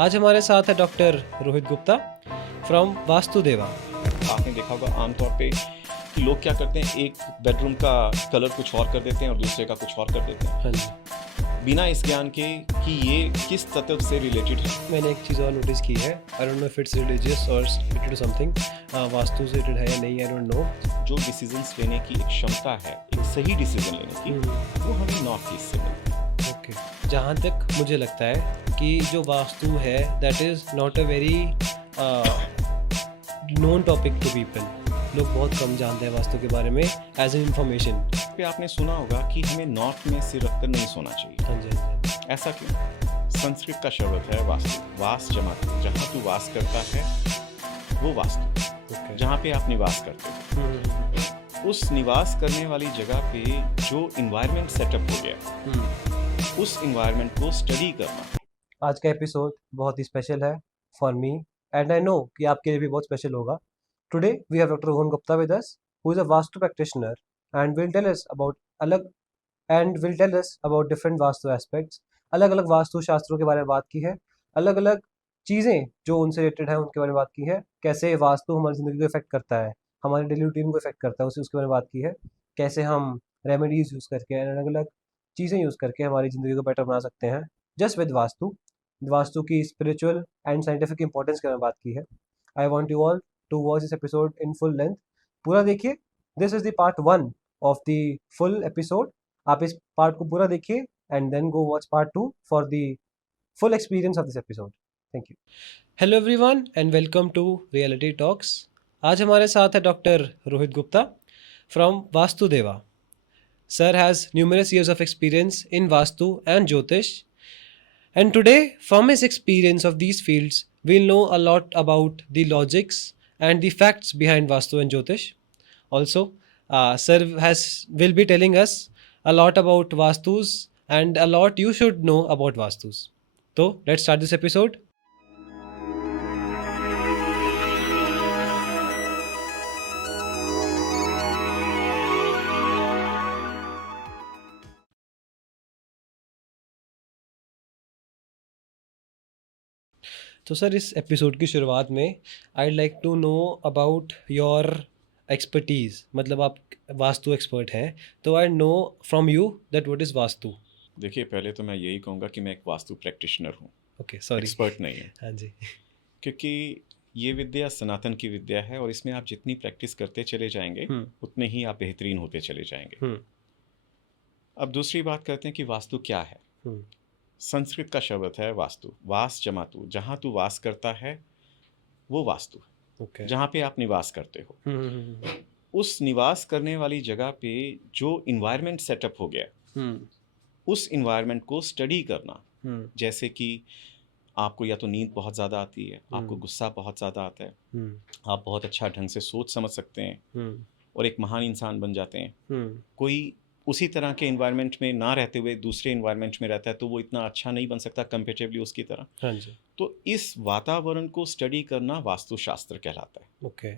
आज हमारे साथ है डॉक्टर रोहित गुप्ता फ्रॉम वास्तुदेवा। आपने देखा होगा आमतौर पे कि लोग क्या करते हैं, एक बेडरूम का कलर कुछ और कर देते हैं और दूसरे का कुछ और कर देते हैं, हाँ जी, बिना इस ज्ञान के कि ये किस तत्व से रिलेटेड है। मैंने एक चीज़ और नोटिस की है, I don't know if it's religious और रिलेटेड टू समथिंग, वास्तु से रिलेटेड है या नहीं, आई डोंट नो। जो डिसीजंस लेने की एक क्षमता है, एक सही डिसीजन लेने की, वो हमें नॉर्थ ईस्ट से मिलती है। ओके, जहाँ तक मुझे लगता है कि जो वास्तु है that is not a very known topic to people. लोग बहुत कम जानते हैं वास्तु के बारे में एज एन इंफॉर्मेशन। पे आपने सुना होगा कि हमें नॉर्थ में सिर रखकर नहीं सोना चाहिए। हाँ जी, हाँ जी, ऐसा क्यों? संस्कृत का शब्द है वास्तु, वास जमातु, जहाँ तू वास करता है वो वास्तु, ओके। जहाँ पे आप निवास करते हो। उस निवास करने वाली जगह पे जो इन्वायरमेंट सेटअप हो गया, उस इन्वायरमेंट को स्टडी करना। आज का एपिसोड बहुत ही स्पेशल है for me and I know कि आपके लिए भी बहुत स्पेशल होगा। Today we have doctor Rohan Gupta with us who is a vastu practitioner and will tell us about different vastu aspects. अलग अलग वास्तु शास्त्रों के बारे में बात की है, अलग अलग चीज़ें जो उनसे रिलेटेड है उनके बारे में बात की है, कैसे वास्तु हमारी ज़िंदगी को इफेक्ट करता है, हमारी डेली रूटीन को इफेक्ट करता है उसके बारे में बात की है, कैसे हम रेमेडीज यूज़ करके अलग अलग चीज़ें यूज़ करके हमारी ज़िंदगी को बेटर बना सकते हैं जस्ट विद वास्तु की स्पिरिचुअल एंड साइंटिफिक इंपॉर्टेंस के बारे में बात की है। I want you all to watch this episode in full length. पूरा देखिए, this is the part 1 of the full episode. आप इस पार्ट को पूरा देखिए and then go watch part 2 for the full experience of this episode. Thank you. Hello everyone and welcome to reality talks. आज हमारे साथ है doctor Rohit Gupta from Vastudeva. Sir has numerous years of experience in Vastu and Jyotish. And today, from his experience of these fields, we'll know a lot about the logics and the facts behind Vastu and Jyotish. Also, Sir will be telling us a lot about Vastus and a lot you should know about Vastus. So, let's start this episode. तो sir, इस episode की शुरुआत में I like to know about your expertise, मतलब आप vastu expert हैं, तो I know from you that what is vastu. देखिए, पहले तो मैं यही कहूँगा कि मैं एक वास्तु प्रैक्टिशनर हूँ, ओके, सॉरी। एक्सपर्ट नहीं हूँ, हाँ जी। क्योंकि ये विद्या सनातन की विद्या है और इसमें आप जितनी प्रैक्टिस करते चले जाएंगे उतने ही आप बेहतरीन होते चले जाएंगे। अब दूसरी बात करते हैं कि वास्तु क्या है। संस्कृत का शब्द है वास्तु, वास जमातु, जहाँ तू वास करता है वो वास्तु है, ओके। जहाँ पे आप निवास करते हो। उस निवास करने वाली जगह पे जो इन्वायरमेंट सेटअप हो गया, उस इन्वायरमेंट को स्टडी करना। जैसे कि आपको या तो नींद बहुत ज़्यादा आती है, आपको गुस्सा बहुत ज़्यादा आता है, आप बहुत अच्छा ढंग से सोच समझ सकते हैं और एक महान इंसान बन जाते हैं। कोई उसी तरह के इन्वायरमेंट में ना रहते हुए दूसरे इन्वायरमेंट में रहता है तो वो इतना अच्छा नहीं बन सकता कंपेरेटिवली उसकी तरह। हाँ जी। तो इस वातावरण को स्टडी करना वास्तुशास्त्र कहलाता है। ओके।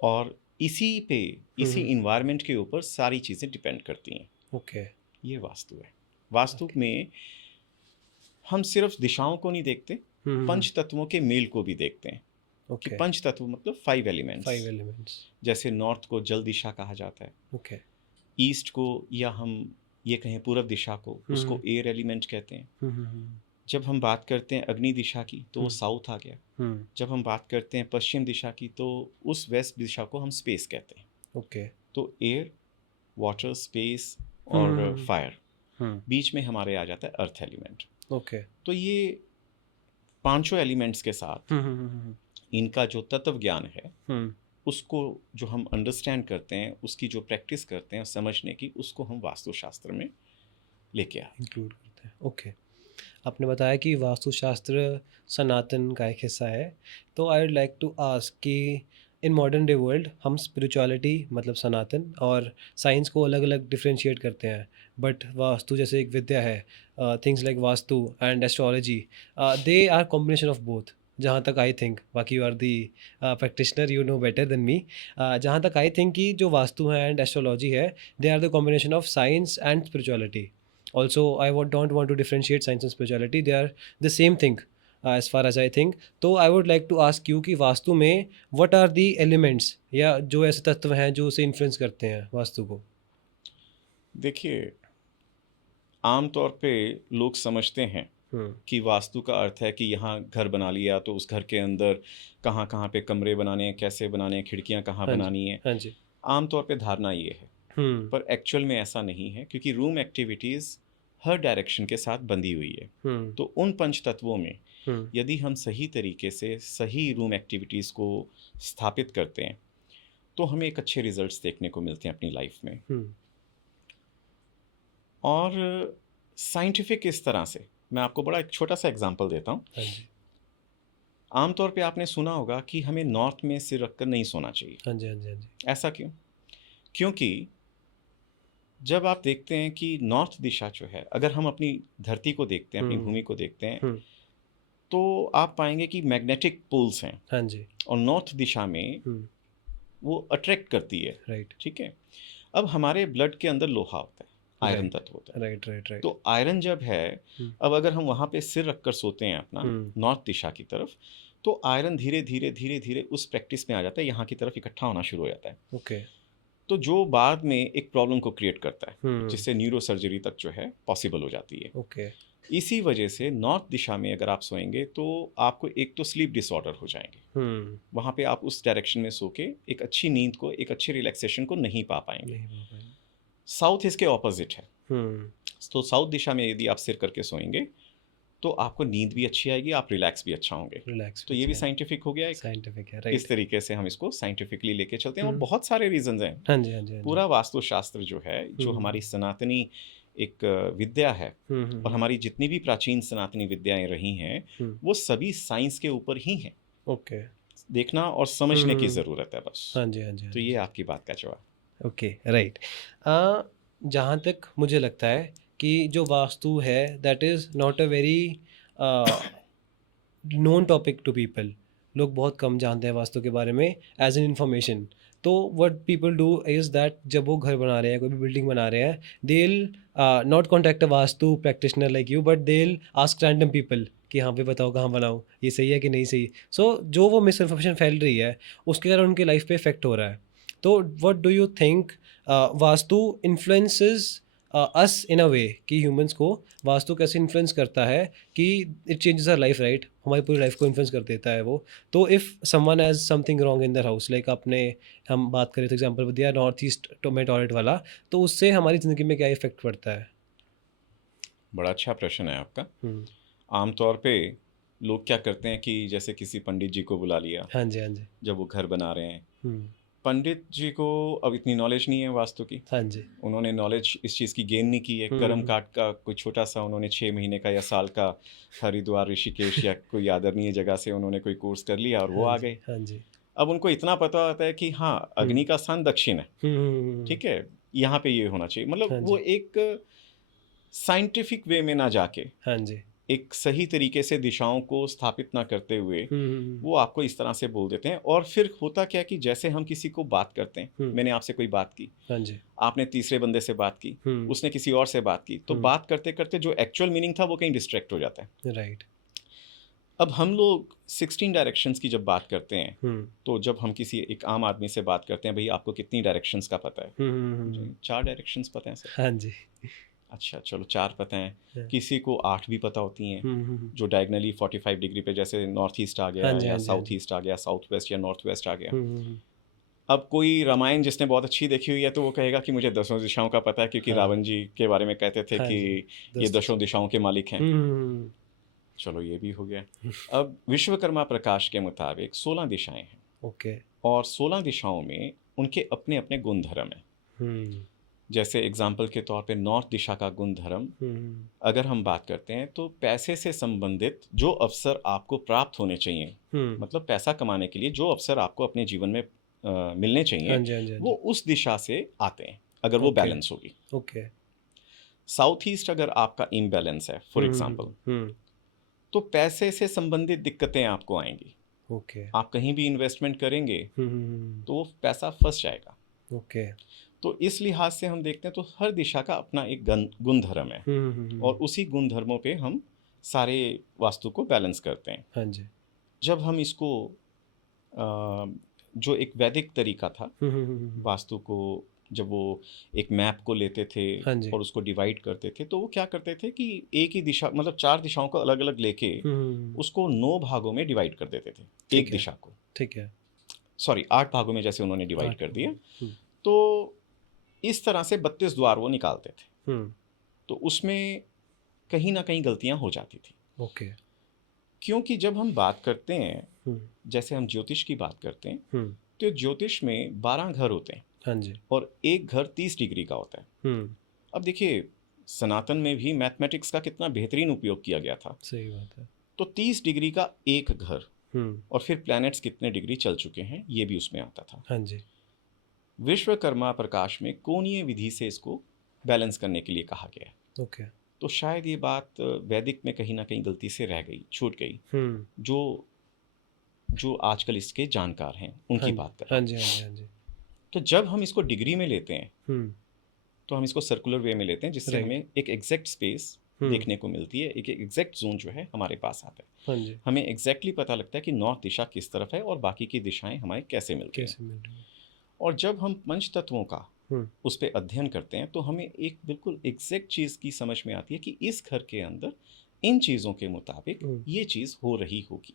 और इसी इन्वायरमेंट के ऊपर सारी चीज़ें डिपेंड करती हैं। ओके। ये वास्तु है। वास्तु में हम सिर्फ दिशाओं को नहीं देखते, पंच तत्वों के मेल को भी देखते हैं। कि पंच तत्व मतलब 5 एलिमेंट्स। जैसे नॉर्थ को जल दिशा कहा जाता है, ओके। ईस्ट को या हम ये कहें पूर्व दिशा को, उसको एयर एलिमेंट कहते हैं। जब हम बात करते हैं अग्नि दिशा की तो वो साउथ आ गया। जब हम बात करते हैं पश्चिम दिशा की तो उस वेस्ट दिशा को हम स्पेस कहते हैं। ओके। तो एयर, वाटर, स्पेस और फायर, बीच में हमारे आ जाता है अर्थ एलिमेंट। ओके। तो ये पांचों एलिमेंट्स के साथ इनका जो तत्व ज्ञान है, उसको जो हम अंडरस्टैंड करते हैं, उसकी जो प्रैक्टिस करते हैं समझने की, उसको हम वास्तुशास्त्र में लेके आए, इंक्लूड करते हैं। ओके। आपने बताया कि वास्तुशास्त्र सनातन का एक हिस्सा है, तो I would like to ask कि इन मॉडर्न डे वर्ल्ड हम स्पिरिचुअलिटी मतलब सनातन और साइंस को अलग अलग डिफ्रेंशिएट करते हैं, बट वास्तु जैसे एक विद्या है, things like vastu and astrology, they are combination of both. जहाँ तक आई थिंक, बाकी you are the practitioner, you know better than me, जहाँ तक आई थिंक कि जो वास्तु है एंड एस्ट्रोलॉजी है, they are the combination of science and spirituality. Also, I don't want to differentiate science and spirituality. They are the same thing. As far as I think. तो I would like to ask you कि वास्तु में what are the elements या जो ऐसे तत्व हैं जो उसे इन्फ्लुएंस करते हैं वास्तु को. देखिए, आमतौर पे लोग समझते हैं कि वास्तु का अर्थ है कि यहाँ घर बना लिया तो उस घर के अंदर कहाँ कहाँ पे कमरे बनाने हैं, कैसे बनाने हैं, खिड़कियाँ कहाँ बनानी है. हाँ जी. आमतौर पे धारणा ये है, पर एक्चुअल में ऐसा नहीं है, क्योंकि रूम एक्टिविटीज़ हर डायरेक्शन के साथ बंधी हुई है. तो उन पंच तत्वों में यदि हम सही तरीके से सही रूम एक्टिविटीज़ को स्थापित करते हैं तो हमें एक अच्छे रिजल्ट्स देखने को मिलते हैं अपनी लाइफ में. और साइंटिफिक इस तरह से मैं आपको बड़ा एक छोटा सा एग्जांपल देता हूँ. आमतौर पे आपने सुना होगा कि हमें नॉर्थ में सिर रखकर नहीं सोना चाहिए. हाँ जी, हाँ जी, हाँ जी. ऐसा क्यों? क्योंकि जब आप देखते हैं कि नॉर्थ दिशा जो है, अगर हम अपनी धरती को देखते हैं, अपनी भूमि को देखते हैं, तो आप पाएंगे कि मैग्नेटिक पोल्स हैं. हाँ जी. और नॉर्थ दिशा में वो अट्रैक्ट करती है. राइट. ठीक है. अब हमारे ब्लड के अंदर लोहा होता है, आयरन तत्व होता है. Right right right. तो आयरन जब है, अब अगर हम वहाँ पे सिर रखकर सोते हैं अपना नॉर्थ दिशा की तरफ, तो आयरन धीरे धीरे धीरे धीरे उस प्रैक्टिस में आ जाता है, यहाँ की तरफ इकट्ठा होना शुरू हो जाता है. ओके. तो जो बाद में एक प्रॉब्लम को क्रिएट करता है, जिससे न्यूरो सर्जरी तक जो है पॉसिबल हो जाती है. ओके. इसी वजह से नॉर्थ दिशा में अगर आप सोएंगे तो आपको एक तो स्लीप डिसऑर्डर हो जाएंगे. वहाँ पे आप उस डायरेक्शन में सो के एक अच्छी नींद को, एक अच्छे रिलैक्सेशन को नहीं पा पाएंगे. साउथ इसके ऑपोजिट है. तो साउथ दिशा में यदि आप सिर करके सोएंगे तो आपको नींद भी अच्छी आएगी, आप रिलैक्स भी अच्छा होंगे. तो ये भी साइंटिफिक हो गया. साइंटिफिक है. इस तरीके से हम इसको साइंटिफिकली लेके चलते हैं. और बहुत सारे रीजंस हैं. हाँ जी, हाँ जी. पूरा वास्तुशास्त्र जो है, जो हमारी सनातनी एक विद्या है, और हमारी जितनी भी प्राचीन सनातनी विद्याएं रही हैं, वो सभी साइंस के ऊपर ही हैं. ओके. देखना और समझने की ज़रूरत है बस. हाँ जी, हाँ जी. तो ये आपकी बात का जवाब. ओके. राइट. जहाँ तक मुझे लगता है कि जो वास्तु है that is not a very known topic to people. लोग बहुत कम जानते हैं वास्तु के बारे में एज एन इन्फॉर्मेशन. तो what people do is that जब वो घर बना रहे हैं, कोई भी बिल्डिंग बना रहे हैं, they will not contact a vastu practitioner like you, but they will ask random people कि हाँ पे बताओ कहाँ बनाऊँ, ये सही है कि नहीं सही. सो जो वो मिस इन्फॉर्मेशन फैल रही है उसके कारण उनकी लाइफ पे इफेक्ट हो रहा है. तो what do you think vastu influences us in a way कि ह्यूमंस को वास्तु कैसे इन्फ्लुएंस करता है कि it changes our life, right. हमारी पूरी लाइफ को इन्फ्लुएंस कर देता है वो. तो if someone has something wrong in their house, like आपने हम बात करें तो एग्जांपल दिया नॉर्थ ईस्ट में टॉयलेट वाला, तो उससे हमारी ज़िंदगी में क्या इफेक्ट पड़ता है? बड़ा अच्छा प्रश्न है आपका. आमतौर पे लोग क्या करते हैं कि जैसे किसी पंडित जी को बुला लिया. हाँ जी, हाँ जी. जब वो घर बना रहे हैं, पंडित जी को अब इतनी नॉलेज नहीं है वास्तु की. हाँ जी. उन्होंने नॉलेज इस चीज़ की गेन नहीं की है. कर्म काट का कोई छोटा सा उन्होंने 6 महीने का या साल का हरिद्वार, ऋषिकेश या कोई आदरणीय जगह से उन्होंने कोई कोर्स कर लिया और वो आ गए. हाँ जी. अब उनको इतना पता होता है कि हाँ, अग्नि का स्थान दक्षिण है. ठीक है, यहाँ पे ये होना चाहिए. मतलब वो एक साइंटिफिक वे में ना जाके, हाँ जी, एक सही तरीके से दिशाओं को स्थापित ना करते हुए वो आपको इस तरह से बोल देते हैं. और फिर होता क्या कि जैसे हम किसी को बात करते हैं, मैंने आपसे कोई बात की, हाँ जी, आपने तीसरे बंदे से बात की, उसने किसी और से बात की, तो बात करते करते जो एक्चुअल मीनिंग था वो कहीं डिस्ट्रैक्ट हो जाता है. राइट. अब हम लोग 16 डायरेक्शंस की जब बात करते हैं, तो जब हम किसी एक आम आदमी से बात करते हैं, भाई आपको कितनी डायरेक्शंस का पता है? 4 डायरेक्शंस पता है सर. हाँ जी. अच्छा, चलो 4 पता हैं. किसी को 8 भी पता होती हैं, जो डायगनली 45 डिग्री पे, जैसे नॉर्थ ईस्ट आ गया या साउथ ईस्ट आ गया, साउथ वेस्ट या नॉर्थ वेस्ट आ गया. अब कोई रामायण जिसने बहुत अच्छी देखी हुई है तो वो कहेगा कि मुझे 10 दिशाओं का पता है, क्योंकि रावण जी के बारे में कहते थे कि ये 10 दिशाओं के मालिक हैं. चलो ये भी हो गया. अब विश्वकर्मा प्रकाश के मुताबिक 16 दिशाएं हैं. ओके. और 16 दिशाओं में उनके अपने अपने गुण धर्म हैं. जैसे एग्जाम्पल के तौर पे नॉर्थ दिशा का गुण धर्म अगर हम बात करते हैं, तो पैसे से संबंधित जो अवसर आपको प्राप्त होने चाहिए, मतलब पैसा कमाने के लिए जो अवसर आपको अपने जीवन में मिलने चाहिए, हाँ जी, हाँ जी, हाँ जी. वो उस दिशा से आते हैं अगर वो बैलेंस होगी. ओके. साउथ ईस्ट अगर आपका इम्बैलेंस है फॉर एग्जाम्पल, तो पैसे से संबंधित दिक्कतें आपको आएंगी. ओके. आप कहीं भी इन्वेस्टमेंट करेंगे तो वो पैसा फंस जाएगा. ओके. तो इस लिहाज से हम देखते हैं तो हर दिशा का अपना एक गुण धर्म है, और उसी गुण धर्मों पे हम सारे वास्तु को बैलेंस करते हैं। हाँ जी। जब हम इसको जो एक वैदिक तरीका था वास्तु को, जब वो एक मैप को लेते थे हाँ जी। और उसको डिवाइड करते थे, तो वो क्या करते थे कि एक ही दिशा, मतलब 4 दिशाओं को अलग अलग लेके उसको 9 भागों में डिवाइड कर देते थे एक दिशा को। ठीक है। सॉरी 8 भागों में जैसे उन्होंने डिवाइड कर दिया। तो इस तरह से 32 द्वार वो निकालते थे। तो उसमें कहीं ना कहीं गलतियां हो जाती थी। ओके। क्योंकि जब हम बात करते हैं, जैसे हम ज्योतिष की बात करते हैं, तो ज्योतिष में 12 घर होते हैं। हाँ जी। और एक घर 30 डिग्री का होता है। अब देखिए, सनातन में भी मैथमेटिक्स का कितना बेहतरीन उपयोग किया गया था। सही बात है। तो 30 डिग्री का एक घर, और फिर प्लैनेट्स कितने डिग्री चल चुके हैं ये भी उसमें आता था। हाँ जी। विश्वकर्मा प्रकाश में कोणीय विधि से इसको बैलेंस करने के लिए कहा गया है। ओके। तो शायद ये बात वैदिक में कहीं ना कहीं गलती से रह गई, छूट गई। जो आजकल इसके जानकार हैं उनकी बात कर रहा हूं। हाँ जी, हाँ जी, हाँ जी। तो जब हम इसको डिग्री में लेते हैं, तो हम इसको सर्कुलर वे में लेते हैं, जिससे हमें एक एग्जैक्ट स्पेस देखने को मिलती है, एक एग्जैक्ट जोन जो है हमारे पास आता है। हाँ जी। हमें एग्जैक्टली पता लगता है कि नॉर्थ दिशा किस तरफ है और बाकी की दिशाएं हमें कैसे मिलती हैं। और जब हम पंच तत्वों का उस पर अध्ययन करते हैं, तो हमें एक बिल्कुल एग्जैक्ट चीज़ की समझ में आती है कि इस घर के अंदर इन चीज़ों के मुताबिक ये चीज़ हो रही होगी।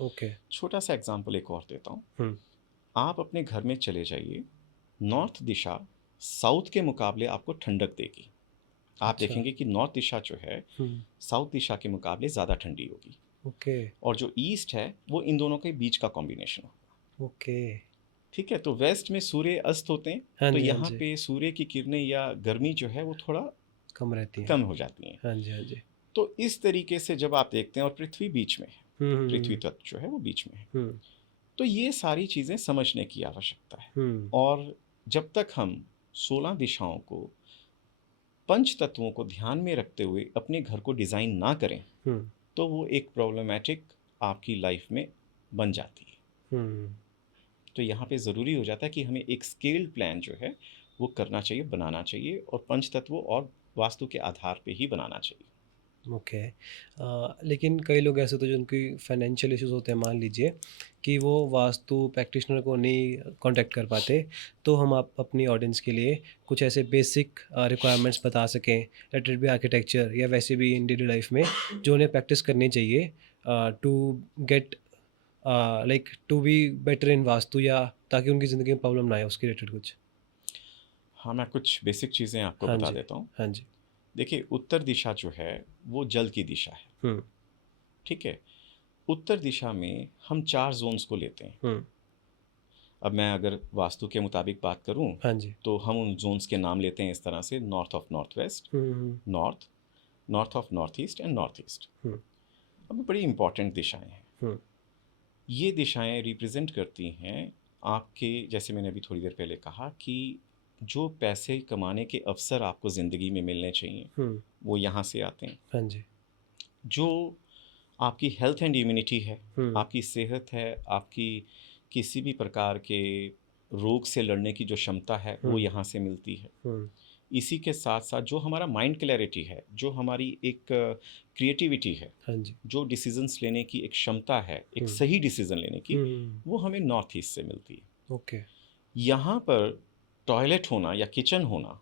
ओके। छोटा सा एग्जाम्पल एक और देता हूँ। आप अपने घर में चले जाइए, नॉर्थ दिशा साउथ के मुकाबले आपको ठंडक देगी। आप देखेंगे कि नॉर्थ दिशा जो है साउथ दिशा के मुकाबले ज़्यादा ठंडी होगी। ओके। और जो ईस्ट है वो इन दोनों के बीच का कॉम्बिनेशन होगा। ओके। ठीक है। तो वेस्ट में सूर्य अस्त होते हैं, हाँ तो जी, हाँ यहाँ जी। पे सूर्य की किरणें या गर्मी जो है वो थोड़ा कम रहती है, कम हो जाती हैं। हाँ जी, हाँ जी। तो इस तरीके से जब आप देखते हैं, और पृथ्वी बीच में है, पृथ्वी तत्व जो है वो बीच में है, तो ये सारी चीज़ें समझने की आवश्यकता है। और जब तक हम 16 दिशाओं को, पंच तत्वों को ध्यान में रखते हुए अपने घर को डिज़ाइन ना करें, तो वो एक प्रॉब्लमेटिक आपकी लाइफ में बन जाती है। तो यहाँ पे ज़रूरी हो जाता है कि हमें एक स्केल्ड प्लान जो है वो करना चाहिए, बनाना चाहिए, और पंच तत्वों और वास्तु के आधार पे ही बनाना चाहिए। ओके। लेकिन कई लोग ऐसे होते हैं जिनकी फाइनेंशियल इश्यूज होते हैं, मान लीजिए कि वो वास्तु प्रैक्टिशनर को नहीं कांटेक्ट कर पाते, तो हम आप अपनी ऑडियंस के लिए कुछ ऐसे बेसिक रिक्वायरमेंट्स बता सकें, लेट इट बी आर्किटेक्चर या वैसे भी इन डेली लाइफ में, जो उन्हें प्रैक्टिस करनी चाहिए to get like to be better in vastu, या ताकि उनकी ज़िंदगी में प्रॉब्लम ना आए, उसके रिलेटेड कुछ। हाँ, मैं कुछ बेसिक चीज़ें आपको हाँ बता जी, देता हूँ। हाँ जी। देखिए, उत्तर दिशा जो है वो जल की दिशा है। ठीक है। उत्तर दिशा में हम 4 जोन्स को लेते हैं। अब मैं अगर वास्तु के मुताबिक बात करूं, हाँ जी। तो हम उन जोन्स के नाम लेते हैं इस तरह से: north of north west, north, north of north east and north east. अब बड़ी इंपॉर्टेंट दिशाएं हैं। ये दिशाएं रिप्रेजेंट करती हैं आपके, जैसे मैंने अभी थोड़ी देर पहले कहा, कि जो पैसे कमाने के अवसर आपको ज़िंदगी में मिलने चाहिए वो यहाँ से आते हैं। हाँ जी। जो आपकी हेल्थ एंड इम्यूनिटी है, आपकी सेहत है, आपकी किसी भी प्रकार के रोग से लड़ने की जो क्षमता है वो यहाँ से मिलती है। इसी के साथ साथ जो हमारा माइंड क्लैरिटी है, जो हमारी एक क्रिएटिविटी है, हाँ जी। जो डिसीजंस लेने की एक क्षमता है, एक सही डिसीजन लेने की, वो हमें नॉर्थ ईस्ट से मिलती है। ओके। यहाँ पर टॉयलेट होना या किचन होना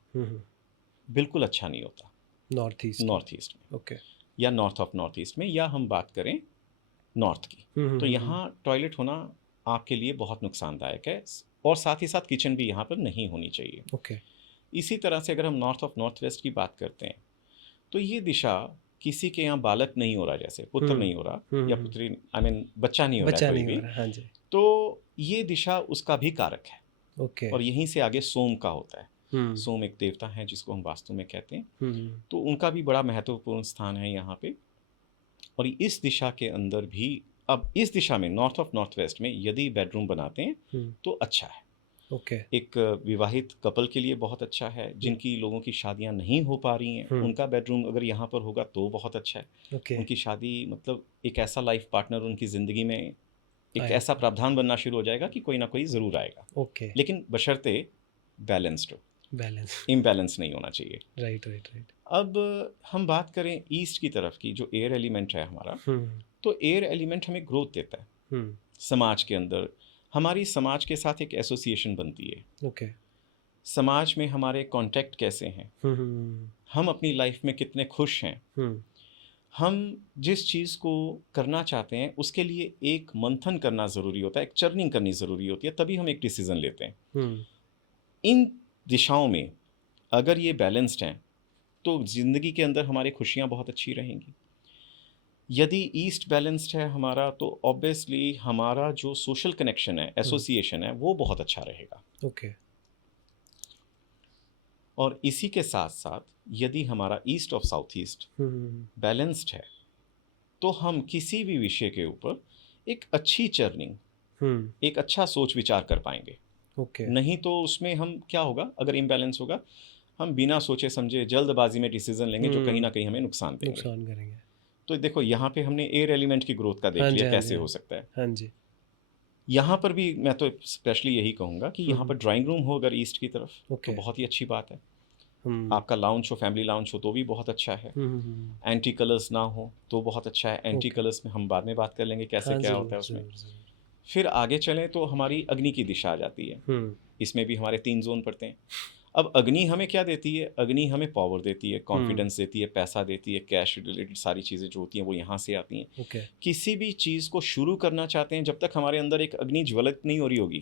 बिल्कुल अच्छा नहीं होता नॉर्थ ईस्ट में। ओके। या नॉर्थ ऑफ नॉर्थ ईस्ट में, या हम बात करें नॉर्थ की, तो यहाँ टॉयलेट होना आपके लिए बहुत नुकसानदायक है, और साथ ही साथ किचन भी यहाँ पर नहीं होनी चाहिए। ओके। इसी तरह से अगर हम नॉर्थ ऑफ नॉर्थ वेस्ट की बात करते हैं, तो ये दिशा किसी के यहाँ बालक नहीं हो रहा, जैसे पुत्र नहीं हो रहा या पुत्री, आई मीन बच्चा नहीं हो रहा है कोई भी, हाँ जी, तो ये दिशा उसका भी कारक है। ओके। और यहीं से आगे सोम का होता है। सोम एक देवता है जिसको हम वास्तु में कहते हैं, तो उनका भी बड़ा महत्वपूर्ण स्थान है यहाँ पे। और इस दिशा के अंदर भी, अब इस दिशा में नॉर्थ ऑफ नॉर्थ वेस्ट में यदि बेडरूम बनाते हैं तो अच्छा है। ओके। एक विवाहित कपल के लिए बहुत अच्छा है, जिनकी लोगों की शादियां नहीं हो पा रही हैं, उनका बेडरूम अगर यहाँ पर होगा तो बहुत अच्छा है। ओके। उनकी शादी, मतलब एक ऐसा लाइफ पार्टनर उनकी ज़िंदगी में एक ऐसा प्रावधान बनना शुरू हो जाएगा कि कोई ना कोई ज़रूर आएगा। ओके। लेकिन बशर्ते बैलेंस्ड हो, बैलेंस, इम्बैलेंस नहीं होना चाहिए। राइट। अब हम बात करें ईस्ट की तरफ की, जो एयर एलिमेंट है हमारा, तो एयर एलिमेंट हमें ग्रोथ देता है समाज के अंदर। हमारी समाज के साथ एक एसोसिएशन बनती है। ओके। समाज में हमारे कांटेक्ट कैसे हैं, हम अपनी लाइफ में कितने खुश हैं, हम जिस चीज़ को करना चाहते हैं उसके लिए एक मंथन करना ज़रूरी होता है, एक चर्निंग करनी ज़रूरी होती है, तभी हम एक डिसीज़न लेते हैं। इन दिशाओं में अगर ये बैलेंस्ड हैं तो ज़िंदगी के अंदर हमारी खुशियाँ बहुत अच्छी रहेंगी। यदि ईस्ट बैलेंस्ड है हमारा, तो ऑब्वियसली हमारा जो सोशल कनेक्शन है, एसोसिएशन है, वो बहुत अच्छा रहेगा। ओके। और इसी के साथ साथ यदि हमारा east of south east balanced है तो हम किसी भी विषय के ऊपर एक अच्छी चर्निंग, एक अच्छा सोच विचार कर पाएंगे। ओके। नहीं तो उसमें हम क्या होगा, अगर इम्बैलेंस होगा, हम बिना सोचे समझे जल्दबाजी में डिसीजन लेंगे जो कहीं ना कहीं हमें नुकसान करेंगे। तो देखो यहाँ पे हमने एयर एलिमेंट की ग्रोथ का देख लिया कैसे हो सकता है। हाँ जी। यहाँ पर भी मैं तो स्पेशली यही कहूँगा कि यहाँ पर ड्राइंग रूम हो अगर ईस्ट की तरफ, तो बहुत ही अच्छी बात है। आपका लाउंज हो, फैमिली लाउंज हो, तो भी बहुत अच्छा है। एंटी कलर्स ना हो तो बहुत अच्छा है। एंटी कलर्स में हम बाद में बात कर लेंगे कैसे क्या होता है उसमें। फिर आगे चलें तो हमारी अग्नि की दिशा आ जाती है। इसमें भी हमारे 3 जोन पड़ते हैं। अब अग्नि हमें क्या देती है? अग्नि हमें पावर देती है, कॉन्फिडेंस देती है, पैसा देती है, कैश रिलेटेड सारी चीज़ें जो होती हैं वो यहाँ से आती हैं। किसी भी चीज़ को शुरू करना चाहते हैं, जब तक हमारे अंदर एक अग्नि ज्वलित नहीं हो रही होगी,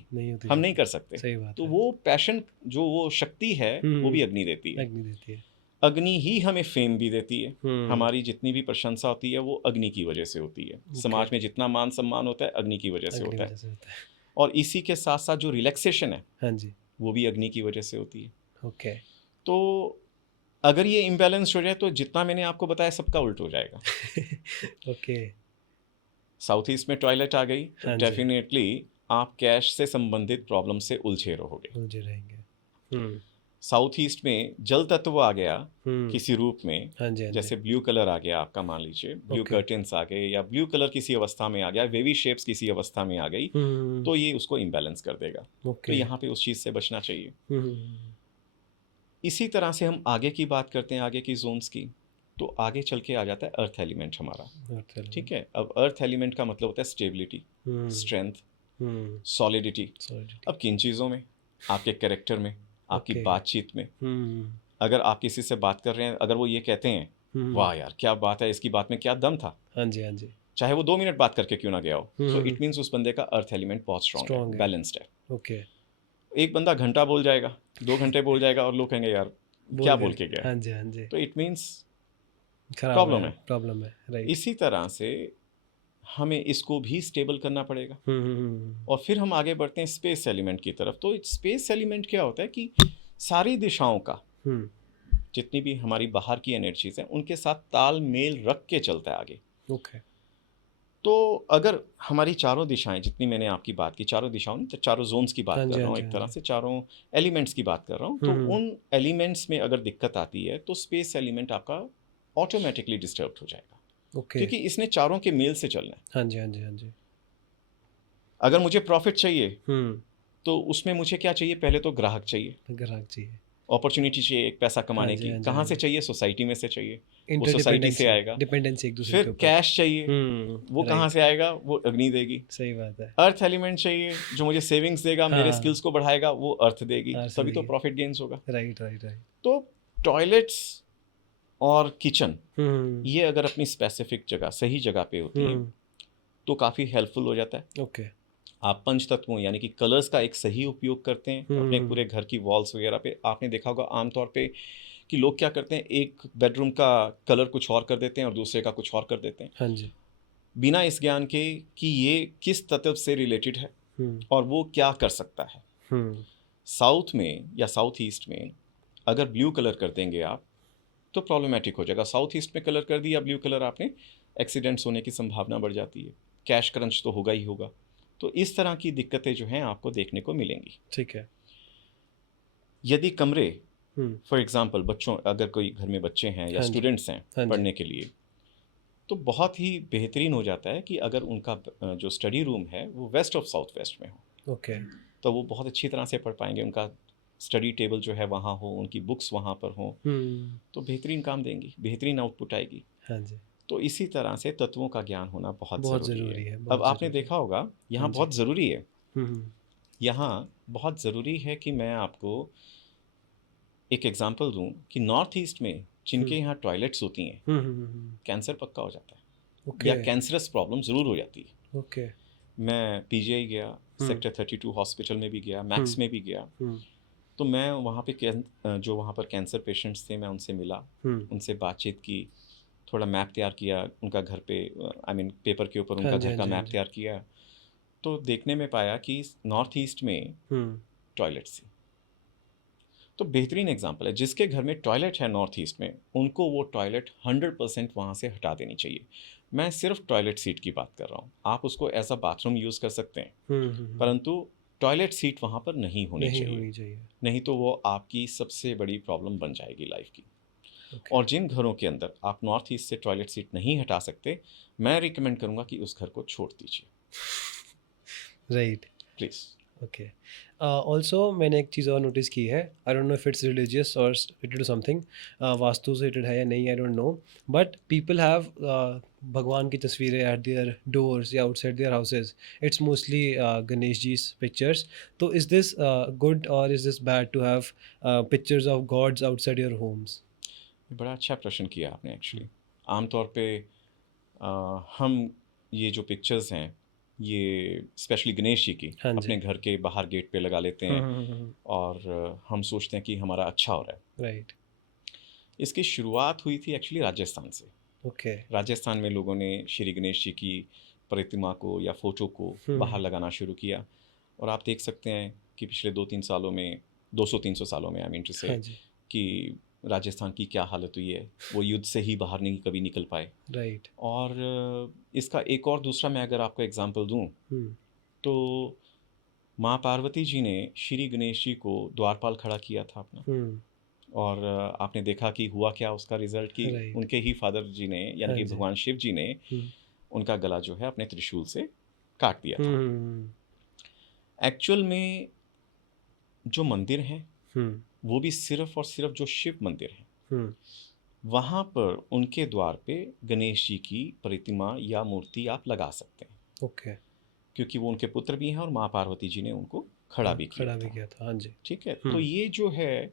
हम नहीं कर सकते। सही बात तो है। वो पैशन, जो वो शक्ति है, वो भी अग्नि देती है। अग्नि ही हमें फेम भी देती है। हमारी जितनी भी प्रशंसा होती है वो अग्नि की वजह से होती है। समाज में जितना मान सम्मान होता है अग्नि की वजह से होता है। और इसी के साथ साथ जो रिलैक्सेशन है, हाँ जी, वो भी अग्नि की वजह से होती है। ओके। तो अगर ये इम्बैलेंस हो जाए तो जितना मैंने आपको बताया सबका उल्ट हो जाएगा। ओके। साउथ ईस्ट में टॉयलेट आ गई तो डेफिनेटली आप कैश से संबंधित प्रॉब्लम से उलझे रहेंगे। साउथ ईस्ट में जल तत्व आ गया किसी रूप में, जैसे ब्लू कलर आ गया आपका, मान लीजिए ब्लू कर्टेंस आ गए, या ब्लू कलर किसी अवस्था में आ गया, वेवी शेप्स किसी अवस्था में आ गई, तो ये उसको इम्बैलेंस कर देगा। तो यहाँ पे उस चीज़ से बचना चाहिए। इसी तरह से हम आगे की बात करते हैं, आगे की जोन्स की, तो आगे चल के आ जाता है अर्थ एलिमेंट हमारा। ठीक है, अब अर्थ एलिमेंट का मतलब होता है स्टेबिलिटी, स्ट्रेंथ, सॉलिडिटी। अब किन चीज़ों में? आपके कैरेक्टर में, आपकी बातचीत में। अगर आप किसी से बात कर रहे हैं, अगर वो ये कहते हैं वाह यार क्या बात है, इसकी बात में क्या दम था, हाँ जी हाँ जी, चाहे वो 2 मिनट बात करके क्यों ना गया हो, तो इट मीन्स उस बंदे का अर्थ एलिमेंट बहुत स्ट्रांग है, बैलेंस्ड है। ओके। एक बंदा घंटा बोल जाएगा, 2 घंटे बोल जाएगा और लोग कहेंगे यार क्या बोल के गया, हाँ जी हाँ जी, तो इट मीन्स प्रॉब्लम है, राइट। इसी तरह से हमें इसको भी स्टेबल करना पड़ेगा। और फिर हम आगे बढ़ते हैं स्पेस एलिमेंट की तरफ। तो स्पेस एलिमेंट क्या होता है कि सारी दिशाओं का, जितनी भी हमारी बाहर की एनर्जीज हैं उनके साथ तालमेल रख के चलता है आगे। ओके। तो अगर हमारी चारों दिशाएं, जितनी मैंने आपकी बात की, चारों दिशाओं तो चारों जोन्स की बात कर रहा हूँ, एक तरह से चारों एलिमेंट्स की बात कर रहा हूँ, तो उन एलिमेंट्स में अगर दिक्कत आती है तो स्पेस एलिमेंट आपका ऑटोमेटिकली डिस्टर्ब हो जाएगा। क्योंकि इसने चारों के मेल से चलना है। हाँ जी हाँ जी हाँ जी। अगर मुझे प्रॉफिट चाहिए तो उसमें मुझे क्या चाहिए? पहले तो ग्राहक चाहिए, अपॉर्चुनिटी चाहिए एक पैसा कमाने की। कहाँ से चाहिए? सोसाइटी में से चाहिए, वो सोसाइटी से आएगा। डिपेंडेंसी एक दूसरे फिर कैश चाहिए, वो कहाँ से आएगा? वो अग्नि देगी। सही बात है। अर्थ एलिमेंट चाहिए जो मुझे सेविंग्स देगा, मेरे स्किल्स को बढ़ाएगा, वो अर्थ देगी, तभी तो प्रॉफिट गेन्स होगा। Right right right. तो टॉयलेट्स और किचन, ये अगर अपनी स्पेसिफिक जगह, सही जगह पे होती हैं तो काफ़ी हेल्पफुल हो जाता है। ओके। आप पंच तत्वों यानी कि कलर्स का एक सही उपयोग करते हैं अपने पूरे घर की वॉल्स वगैरह पे। आपने देखा होगा आमतौर पे कि लोग क्या करते हैं, एक बेडरूम का कलर कुछ और कर देते हैं और दूसरे का कुछ और कर देते हैं। हाँ जी। बिना इस ज्ञान के कि ये किस तत्व से रिलेटेड है और वो क्या कर सकता है। साउथ में या साउथ ईस्ट में अगर ब्लू कलर कर देंगे आप तो प्रॉब्लमेटिक हो जाएगा। साउथ ईस्ट में कलर कर दिया ब्लू कलर आपने, एक्सीडेंट्स होने की संभावना बढ़ जाती है, कैश क्रंच तो होगा ही होगा। तो इस तरह की दिक्कतें जो हैं आपको देखने को मिलेंगी। ठीक है। यदि कमरे, फॉर एग्जांपल बच्चों, अगर कोई घर में बच्चे हैं या स्टूडेंट्स हैं पढ़ने के लिए, तो बहुत ही बेहतरीन हो जाता है कि अगर उनका जो स्टडी रूम है वो वेस्ट ऑफ साउथ वेस्ट में हो। ओके। तो वो बहुत अच्छी तरह से पढ़ पाएंगे। उनका स्टडी टेबल जो है वहाँ हो, उनकी बुक्स वहाँ पर हों, तो बेहतरीन काम देंगी, बेहतरीन आउटपुट आएगी। हाँ जी। तो इसी तरह से तत्वों का ज्ञान होना बहुत बहुत ज़रूरी ज़रूरी है। है, अब बहुत आपने ज़रूरी है। देखा होगा यहाँ हाँ जी। बहुत ज़रूरी है, हम्म यहाँ बहुत ज़रूरी है कि मैं आपको एक एग्जांपल दूं कि नॉर्थ ईस्ट में जिनके यहाँ टॉयलेट्स होती हैं, कैंसर पक्का हो जाता है ओके या कैंसरस प्रॉब्लम ज़रूर हो जाती है। ओके। मैं पीजीआई गया, सेक्टर 32 हॉस्पिटल में भी गया, मैक्स में भी गया, तो मैं वहाँ पे जो वहाँ पर कैंसर पेशेंट्स थे मैं उनसे मिला, उनसे बातचीत की, थोड़ा मैप तैयार किया उनका घर पे, आई मीन पेपर के ऊपर हाँ उनका जी, घर हाँ का जी, हाँ मैप जी। तैयार किया। तो देखने में पाया कि नॉर्थ ईस्ट में टॉयलेट्स थी। तो बेहतरीन एग्जांपल है, जिसके घर में टॉयलेट है नॉर्थ ईस्ट में, उनको वो टॉयलेट 100% वहाँ से हटा देनी चाहिए। मैं सिर्फ टॉयलेट सीट की बात कर रहा हूँ, आप उसको एज अ बाथरूम यूज़ कर सकते हैं, परंतु टॉयलेट सीट वहाँ पर नहीं होनी चाहिए। नहीं तो वो आपकी सबसे बड़ी प्रॉब्लम बन जाएगी लाइफ की। और जिन घरों के अंदर आप नॉर्थ ईस्ट से टॉयलेट सीट नहीं हटा सकते, मैं रिकमेंड करूँगा कि उस घर को छोड़ दीजिए, राइट। प्लीज़। ओके। ऑल्सो मैंने एक चीज़ और नोटिस की है, I don't know if it's religious और रिलेटेड टू समथिंग, वास्तु से रिलेटेड है या नहीं, I don't know, but people have भगवान की तस्वीरें एट देयर डोर्स या outside their houses, it's mostly Ganesh ji pictures. तो इज़ दिस गुड और is this bad to have pictures of gods outside your homes? बड़ा अच्छा प्रश्न किया आपने एक्चुअली। आमतौर पे हम ये जो पिक्चर्स हैं, ये स्पेशली गणेश जी की हाँ जी। अपने घर के बाहर गेट पे लगा लेते हैं और हम सोचते हैं कि हमारा अच्छा हो रहा है। राइट। इसकी शुरुआत हुई थी एक्चुअली राजस्थान से। ओके। राजस्थान में लोगों ने श्री गणेश जी की प्रतिमा को या फोटो को बाहर लगाना शुरू किया, और आप देख सकते हैं कि पिछले 2-3 सालों में, 200-300 सालों में, आई मीन टू से, हाँ जी। कि राजस्थान की क्या हालत हुई है। वो युद्ध से ही बाहर नहीं कभी निकल पाए। राइट। और इसका एक और दूसरा मैं अगर आपको एग्जांपल दूं, तो माँ पार्वती जी ने श्री गणेश जी को द्वारपाल खड़ा किया था अपना, और आपने देखा कि हुआ क्या उसका रिजल्ट, कि Right. उनके ही फादर जी ने, यानी हाँ कि जी। भगवान शिव जी ने उनका गला जो है अपने त्रिशूल से काट दिया था। एक्चुअल में जो मंदिर है वो भी सिर्फ और सिर्फ जो शिव मंदिर है, वहाँ पर उनके द्वार पे गणेश जी की प्रतिमा या मूर्ति आप लगा सकते हैं। ओके। क्योंकि वो उनके पुत्र भी हैं और माँ पार्वती जी ने उनको खड़ा भी किया था। हाँ जी। ठीक है, तो ये जो है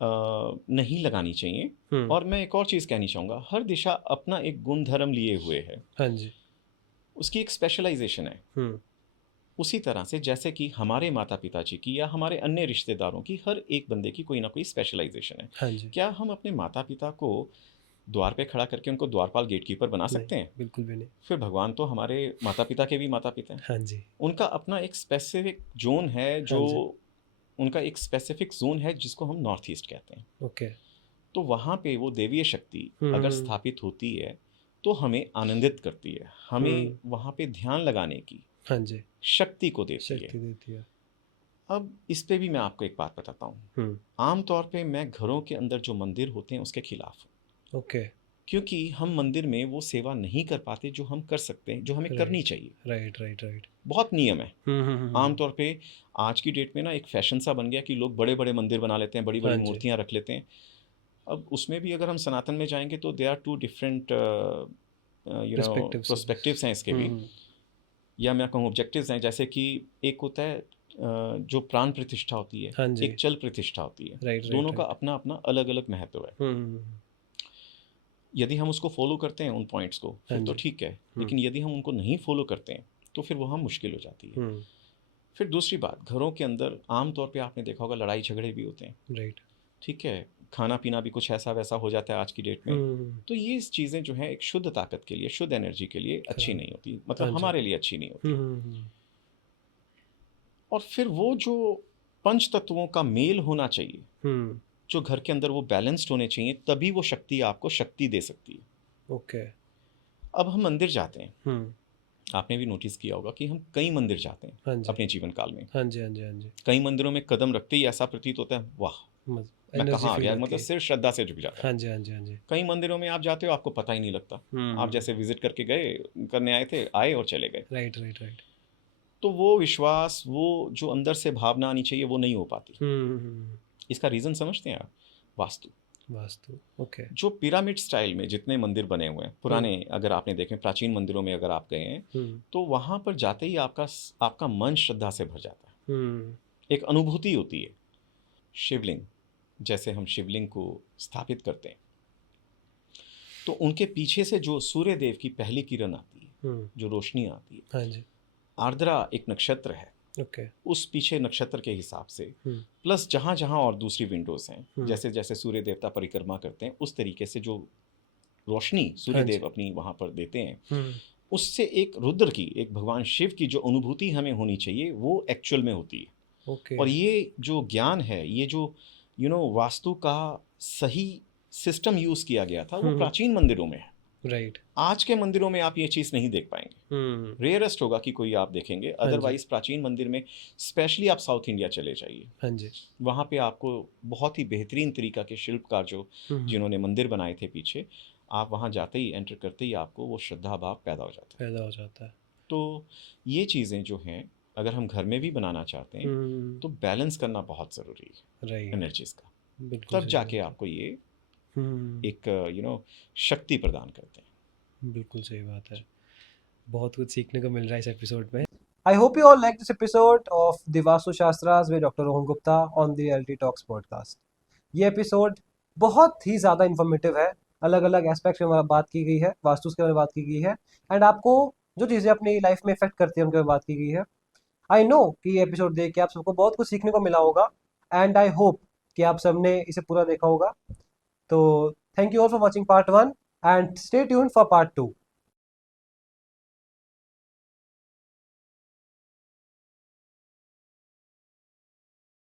नहीं लगानी चाहिए। और मैं एक और चीज़ कहनी चाहूँगा, हर दिशा अपना एक गुण धर्म लिए हुए है, हाँ जी। उसकी एक स्पेशलाइजेशन है। उसी तरह से जैसे कि हमारे माता पिता जी की या हमारे अन्य रिश्तेदारों की, हर एक बंदे की कोई ना कोई स्पेशलाइजेशन है। हाँ जी। क्या हम अपने माता पिता को द्वार पे खड़ा करके उनको द्वारपाल गेटकीपर बना सकते हैं? बिल्कुल भी नहीं। फिर भगवान तो हमारे माता पिता के भी माता पिता हैं। हाँ जी। उनका अपना एक स्पेसिफिक जोन है, जो उनका एक स्पेसिफिक जोन है जिसको हम नॉर्थ ईस्ट कहते हैं। ओके। तो वहाँ पे वो देवीय शक्ति अगर स्थापित होती है तो हमें आनंदित करती है, हमें वहाँ पे ध्यान लगाने की हाँ जी शक्ति को देती है। अब इस पे भी मैं आपको एक बात बताता हूँ। आमतौर पे मैं घरों के अंदर जो मंदिर होते हैं उसके खिलाफ हूँ। ओके। क्योंकि हम मंदिर में वो सेवा नहीं कर पाते जो हम कर सकते हैं, जो हमें करनी चाहिए। Right right right. बहुत नियम है। आमतौर पे आज की डेट में ना एक फैशन सा बन गया कि लोग बड़े बड़े मंदिर बना लेते हैं, बड़ी बड़ी मूर्तियाँ रख लेते हैं। अब उसमें भी अगर हम सनातन में जाएंगे तो they are two different perspectives हैं इसके भी, या मैं कहूँ ऑब्जेक्टिव्स हैं। जैसे कि एक होता है जो प्राण प्रतिष्ठा होती है, एक चल प्रतिष्ठा होती है। दोनों का अपना अपना अलग अलग महत्व है। यदि हम उसको फॉलो करते हैं उन पॉइंट्स को, फिर तो ठीक है, लेकिन यदि हम उनको नहीं फॉलो करते हैं तो फिर वहाँ मुश्किल हो जाती है। फिर दूसरी बात, घरों के अंदर आमतौर पे आपने देखा होगा लड़ाई झगड़े भी होते हैं। राइट। ठीक है, खाना पीना भी कुछ ऐसा वैसा हो जाता है आज की डेट में। तो ये चीज़ें जो हैं एक शुद्ध ताकत के लिए, शुद्ध एनर्जी के लिए अच्छी नहीं होती, मतलब हमारे लिए अच्छी नहीं होती। और फिर वो जो पंच तत्वों का मेल होना चाहिए, जो घर के अंदर वो बैलेंस्ड होने चाहिए, तभी वो शक्ति आपको शक्ति दे सकती है। ओके। अब हम मंदिर जाते हैं, आपने भी नोटिस किया होगा कि हम कई मंदिर जाते हैं अपने जीवन काल में। हाँ जी हाँ जी हाँ जी। कई मंदिरों में कदम रखते ही ऐसा प्रतीत होता है, वाह मैं कहाँ आ गया, मतलब सिर्फ श्रद्धा से झुक जाता है। हाँ जी हाँ जी हाँ जी। कई मंदिरों में आप जाते हो, आपको पता ही नहीं लगता, आप जैसे विजिट करके गए, करने आए थे, आए और चले गए। Right right right. तो वो विश्वास, वो जो अंदर से भावना आनी चाहिए, वो नहीं हो पाती। इसका रीज़न समझते हैं आप? वास्तु। ओके। जो पिरामिड स्टाइल में जितने मंदिर बने हुए हैं पुराने, अगर आपने देखे प्राचीन मंदिरों में अगर आप गए हैं, तो वहाँ पर जाते ही आपका मन श्रद्धा से भर जाता है, एक अनुभूति होती है। शिवलिंग, जैसे हम शिवलिंग को स्थापित करते हैं, तो उनके पीछे से जो सूर्य देव की पहली किरण आती है, जो रोशनी आती है, हाँ जी। आर्द्रा एक नक्षत्र है, ओके। उस पीछे नक्षत्र के हिसाब से, प्लस जहाँ जहाँ और दूसरी विंडोज़ हैं, जैसे जैसे सूर्य देवता परिक्रमा करते हैं, उस तरीके से जो रोशनी सूर्य देव अपनी वहाँ पर देते हैं, उससे एक रुद्र की, एक भगवान शिव की जो अनुभूति हमें होनी चाहिए, वो एक्चुअल में होती है। ओके। और ये जो ज्ञान है, ये जो वास्तु का सही सिस्टम यूज़ किया गया था, वो प्राचीन मंदिरों में है। राइट। आज के मंदिरों में आप ये चीज़ नहीं देख पाएंगे, रेयरेस्ट होगा कि कोई आप देखेंगे। अदरवाइज प्राचीन मंदिर में, स्पेशली आप साउथ इंडिया चले जाइए, हाँ जी, वहाँ पे आपको बहुत ही बेहतरीन तरीका के शिल्पकार जिन्होंने मंदिर बनाए थे पीछे, आप वहाँ जाते ही, एंटर करते ही आपको वो श्रद्धा भाव पैदा हो जाता है। तो ये चीज़ें जो हैं, अगर हम घर में भी बनाना चाहते हैं, तो बैलेंस करना बहुत ज़रूरी है एनर्जीज का, तब जाके आपको ये एक शक्ति प्रदान करते हैं। बिल्कुल सही बात है। बहुत कुछ सीखने को मिल रहा है इस एपिसोड में। I hope you all like this episode of the Vastu Shastras with Dr. Rohan Gupta on the Reality Talks podcast. ये एपिसोड बहुत ही ज़्यादा इन्फॉर्मेटिव है, अलग अलग एस्पेक्ट्स में बात की गई है, वास्तु के बारे में बात की गई है, एंड आपको जो चीज़ें अपनी लाइफ में इफेक्ट करती है उनके बारे में बात की गई है। आई नो कि ये एपिसोड देख के आप सबको बहुत कुछ सीखने को मिला होगा, एंड आई होप कि आप सबने इसे पूरा देखा होगा। तो thank you all for watching part 1 and stay tuned for part 2।